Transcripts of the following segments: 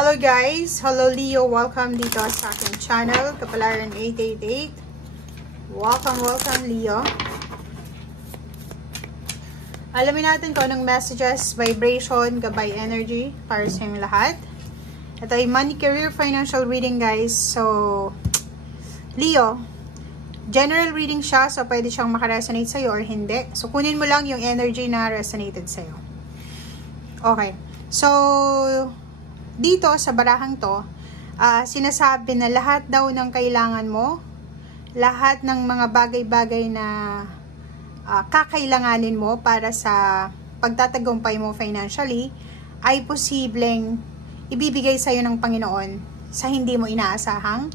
Hello guys! Hello Leo! Welcome dito sa aking channel, Kapalaran 888. Welcome Leo. Alamin natin kung anong messages, vibration, gabay energy para sa inyong lahat. Ito ay money, career, financial reading guys. So, Leo, general reading siya, so pwede siyang makaresonate sa'yo or hindi. So, kunin mo lang yung energy na resonated sa'yo. Okay. So, dito sa barahang to, sinasabi na lahat daw ng kailangan mo, lahat ng mga bagay-bagay na kakailanganin mo para sa pagtatagumpay mo financially, ay posibleng ibibigay sa'yo ng Panginoon sa hindi mo inaasahang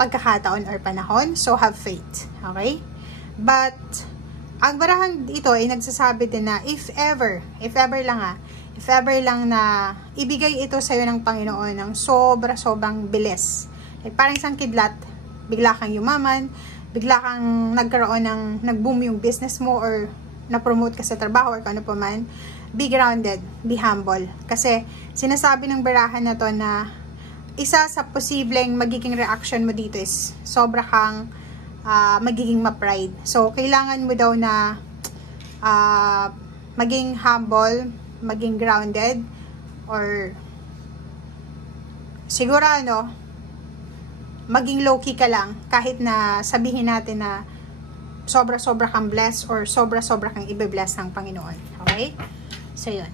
pagkakataon or panahon. So, have faith. Okay? But, ang barahang ito ay nagsasabi din na if ever lang na ibigay ito sa'yo ng Panginoon ng sobrang bilis. Like, parang isang kidlat, bigla kang yumaman, bigla kang nag-boom yung business mo or na-promote ka sa trabaho or kung ano pa man, be grounded, be humble. Kasi sinasabi ng barahan na to na isa sa posibleng magiging reaction mo dito is sobra kang magiging ma-pride. So, kailangan mo daw na maging humble, maging grounded, or siguro maging low-key ka lang kahit na sabihin natin na sobra-sobra kang blessed or sobra-sobra kang ibe-bless ng Panginoon. Okay? So, yun.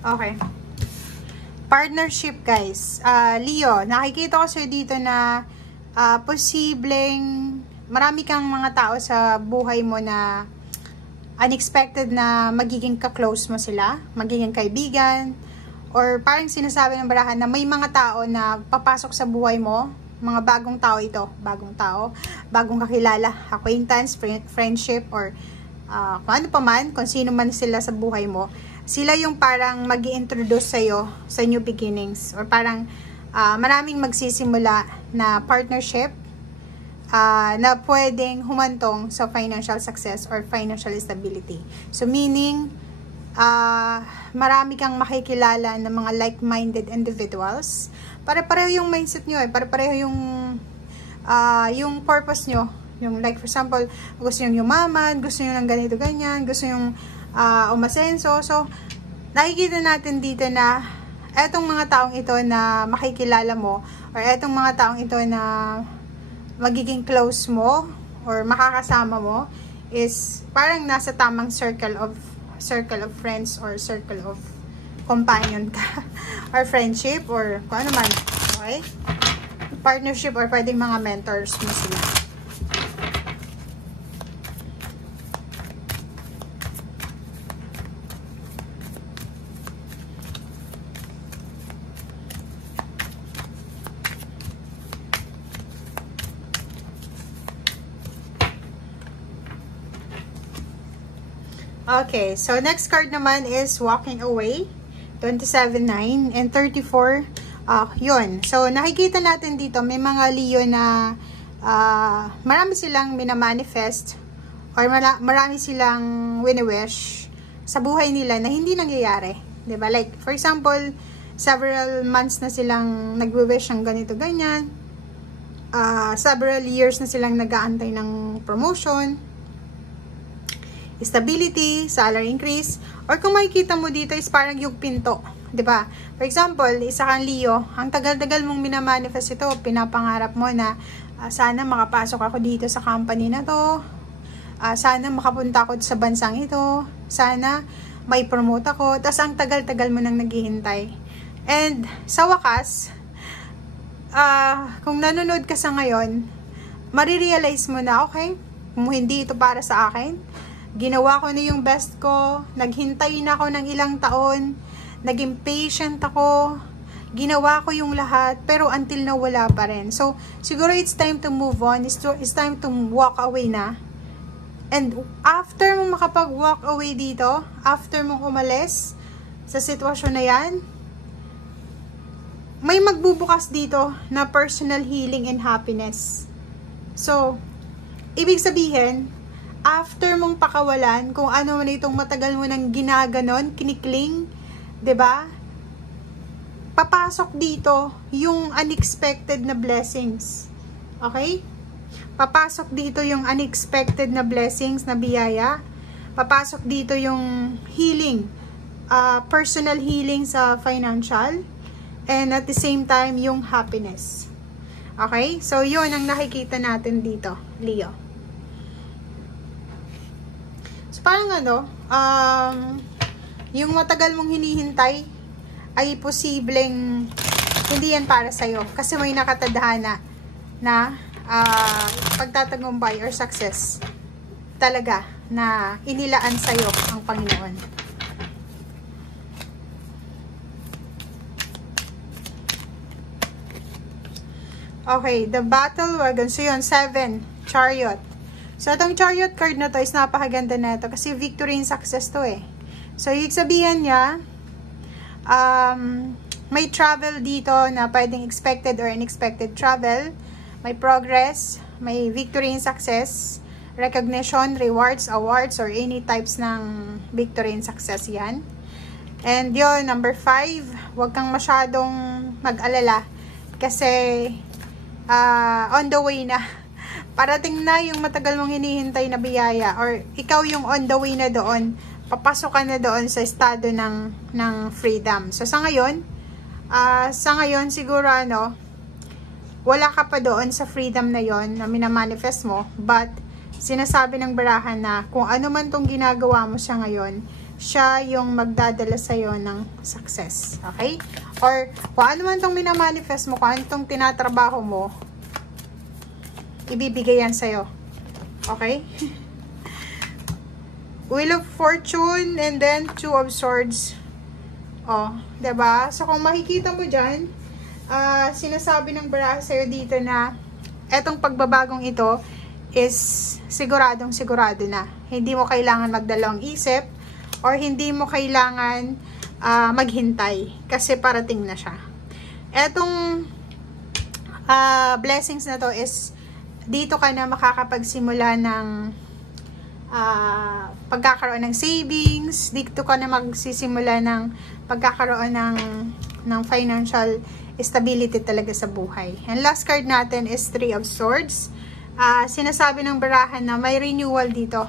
Okay. Partnership, guys. Leo, nakikita ko sa'yo dito na posibleng marami kang mga tao sa buhay mo na unexpected na magiging ka-close mo sila, magiging kaibigan, or parang sinasabi ng barahan na may mga tao na papasok sa buhay mo, mga bagong tao ito, bagong kakilala, acquaintance, friendship, or kung ano pa man, kung sino man sila sa buhay mo. Sila yung parang mag-i-introduce sa'yo sa new beginnings. Or parang maraming magsisimula na partnership na pwedeng humantong sa financial success or financial stability. So meaning, marami kang makikilala ng mga like-minded individuals. Pare-pareho yung mindset nyo pare-pareho yung purpose nyo. Yung like for example, gusto nyo yumaman, gusto nyo ng ganito ganyan, gusto nyo umasenso. So, nakikita natin dito na etong mga taong ito na makikilala mo or etong mga taong ito na magiging close mo or makakasama mo is parang nasa tamang circle of friends or circle of companion ka or friendship or kung ano man. Okay? Partnership or pwedeng mga mentors mo sila. Okay, so next card naman is Walking Away, 27-9 and 34. Yun. So, nakikita natin dito, may mga Leo na marami silang minamanifest or marami silang wini-wish sa buhay nila na hindi nangyayari. Diba? Like, for example, several months na silang nagwi-wish ng ganito, ganyan. Several years na silang nag-aantay ng promotion, stability, salary increase, or kung makikita mo dito is parang yung pinto, 'di ba? For example, isa kang Leo, ang tagal-tagal mong minamanifest ito, pinapangarap mo na sana makapasok ako dito sa company na to, sana makapunta ako sa bansang ito, sana may promote ako, tas ang tagal-tagal mo nang naghihintay. And sa wakas, kung nanonood ka sa ngayon, marirealize mo na, okay, kung hindi ito para sa akin, ginawa ko na yung best ko, naghintay na ako ng ilang taon, naging patient ako, ginawa ko yung lahat, pero until now wala pa rin. So, siguro it's time to move on, it's time to walk away na. And after mong makapag-walk away dito, after mong umalis sa sitwasyon na yan, may magbubukas dito na personal healing and happiness. So, ibig sabihin, after mong pakawalan, kung ano man itong matagal mo nang ginaganon, kinikling, 'di ba? Papasok dito yung unexpected na blessings. Okay? Papasok dito yung unexpected na blessings, na biyaya. Papasok dito yung healing, personal healing sa financial, and at the same time, yung happiness. Okay? So, yun ang nakikita natin dito, Leo. So, parang yung matagal mong hinihintay ay posibleng hindi yan para sa'yo. Kasi may nakatadhana na pagtatagumpay or success talaga na inilaan sa'yo ang Panginoon. Okay, the battle wagon. So yun, 7, chariot. So itong chariot card na to is napakaganda na ito kasi victory and success to eh. So ibig sabihin niya, may travel dito na pwedeng expected or unexpected travel. May progress, may victory and success, recognition, rewards, awards, or any types ng victory and success yan. And yun, number 5, huwag kang masyadong mag-alala kasi on the way na. Parating na yung matagal mong hinihintay na biyaya or ikaw yung on the way na doon. Papasok ka na doon sa estado ng freedom. So, sa ngayon siguro wala ka pa doon sa freedom na yon na minamanifest mo, but sinasabi ng barahan na kung ano man tong ginagawa mo siya ngayon, siya yung magdadala sa'yo ng success. Okay? Or kung ano man tong minamanifest mo, kung ano tong tinatrabaho mo, ibibigay yan sa'yo. Okay? Wheel of Fortune and then 2 of Swords. Oh, 'di ba? So kung makikita mo diyan, sinasabi ng baraha sa'yo dito na etong pagbabagong ito is siguradong sigurado na. Hindi mo kailangan magdalawang isip or hindi mo kailangan maghintay kasi parating na siya. Etong blessings na to is dito ka na makakapagsimula ng pagkakaroon ng savings, dito ka na magsisimula ng pagkakaroon ng financial stability talaga sa buhay. And last card natin is 3 of Swords. Sinasabi ng barahan na may renewal dito.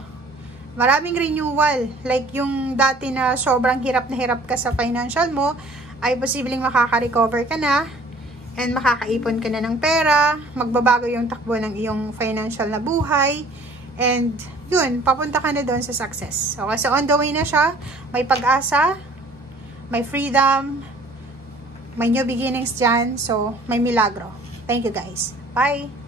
Maraming renewal. Like yung dati na sobrang hirap na hirap ka sa financial mo, ay posibleng makaka-recover ka na and makakaipon ka na ng pera, magbabago yung takbo ng iyong financial na buhay, and yun, papunta ka na doon sa success. Okay, so on the way na siya, may pag-asa, may freedom, may new beginnings dyan, so may milagro. Thank you guys. Bye!